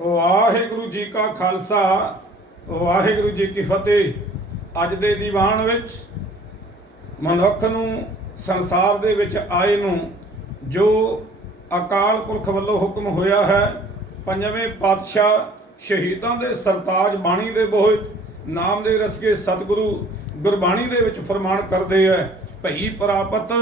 ਵਾਹਿਗੁਰੂ ਜੀ ਕਾ ਖਾਲਸਾ, ਵਾਹਿਗੁਰੂ ਜੀ ਕੀ ਫਤਿਹ। ਅੱਜ ਦੇ ਦੀਵਾਨ ਵਿੱਚ ਮਨੁੱਖ ਨੂੰ, ਸੰਸਾਰ ਦੇ ਵਿੱਚ ਆਏ ਨੂੰ ਜੋ ਅਕਾਲ ਪੁਰਖ ਵੱਲੋਂ ਹੁਕਮ ਹੋਇਆ ਹੈ, ਪੰਜਵੇਂ ਪਾਤਸ਼ਾਹ ਸ਼ਹੀਦਾਂ ਦੇ ਸਰਤਾਜ ਬਾਣੀ ਦੇ ਬੋਹਿਤ, ਨਾਮ ਦੇ ਰਸਕੇ ਸਤਿਗੁਰੂ ਗੁਰਬਾਣੀ ਦੇ ਵਿੱਚ ਫਰਮਾਨ ਕਰਦੇ ਹੈ, ਭਈ ਪ੍ਰਾਪਤ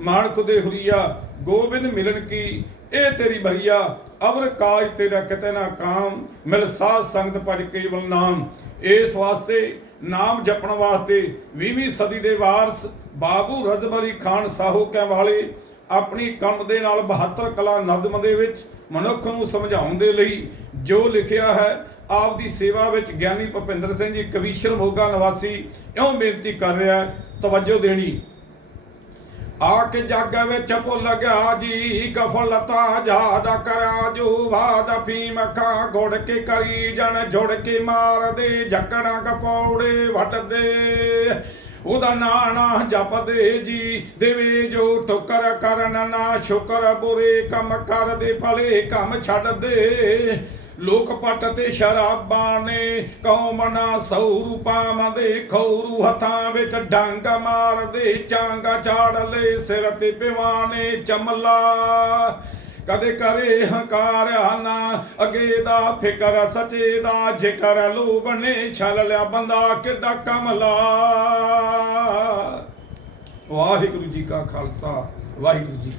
ਮਾਣਕ ਦੇ ਹੁਰੀਆ, ਗੋਬਿੰਦ ਮਿਲਣ ਕੀ ਇਹ ਤੇਰੀ ਭਈਆ ਅਵਰ ਕਾਜ ਤੇਰਾ ਕਿਤੇ ਨਾ ਕਾਮ, ਮਿਲ ਸਾਧ ਸੰਗਤ ਭਜ ਕੇਵਲ ਨਾਮ। ਇਸ ਵਾਸਤੇ ਨਾਮ ਜਪਣ ਵਾਸਤੇ 20ਵੀਂ ਸਦੀ ਦੇ ਵਾਰਸ ਬਾਬੂ ਰਜ਼ਬ ਅਲੀ ਖਾਨ ਸਾਹੂ ਕਹਿ ਵਾਲੇ ਆਪਣੀ ਕੰਮ ਦੇ ਨਾਲ 72 ਕਲਾ ਨਜ਼ਮ ਦੇ ਵਿੱਚ ਮਨੁੱਖ ਨੂੰ ਸਮਝਾਉਣ ਦੇ ਲਈ ਜੋ ਲਿਖਿਆ ਹੈ ਆਪ ਦੀ ਸੇਵਾ ਵਿੱਚ ਗਿਆਨੀ ਭੁਪਿੰਦਰ ਸਿੰਘ ਜੀ ਕਵੀਸ਼ਰ ਮੋਗਾ ਨਿਵਾਸੀ ਇਉਂ ਬੇਨਤੀ ਕਰ ਰਿਹਾ ਤਵੱਜੋ ਦੇਣੀ। ਆ ਜੱਗ ਵਿੱਚ ਭੁੱਲ ਗਿਆ ਜੀ, ਗਫਲਤਾ ਯਾਦ ਕਰਾ ਜੋ ਫੀਮ ਖਾ ਘੋੜ ਕੇ ਕਰੀ ਜਣ ਜੁੜ ਕੇ ਮਾਰਦੇ, ਜੱਕੜਾਂ ਕਪੌੜੇ ਵੱਟਦੇ। ਉਹਦਾ ਨਾਂ ਨਾ ਜਪਦੇ ਜੀ, ਦੇਵੇ ਜੋ ਠੁਕਰ ਕਰਨ ਨਾ, ਸ਼ੁਕਰ ਬੁਰੇ ਕੰਮ ਕਰਦੇ, ਭਲੇ ਕੰਮ ਛੱਡਦੇ। ਲੋਕ ਪੱਟ ਤੇ ਸ਼ਰਾਬਾਂ ਨੇ ਕੌਮ ਨਾ ਸੌ ਰੂਪਾਂ ਹੱਥਾਂ ਵਿੱਚ ਡੰਗ ਮਾਰਦੇ, ਚਾਂਗਾ ਚਾੜ ਲੈ ਸਿਰ ਤੇ ਪਿਵਾਨੇ ਚਮਲਾ। ਕਦੇ ਕਰੇ ਹੰਕਾਰ ਨਾ ਅਗੇ ਦਾ ਫਿਕਰ ਸੱਚੇ ਦਾ, ਜ਼ਿਕਰ ਲੋਭ ਨੇ ਛਲ ਲਿਆ ਬੰਦਾ ਕਿੱਡਾ ਕਮਲਾ। ਵਾਹਿਗੁਰੂ ਜੀ ਕਾ ਖਾਲਸਾ, ਵਾਹਿਗੁਰੂ ਜੀ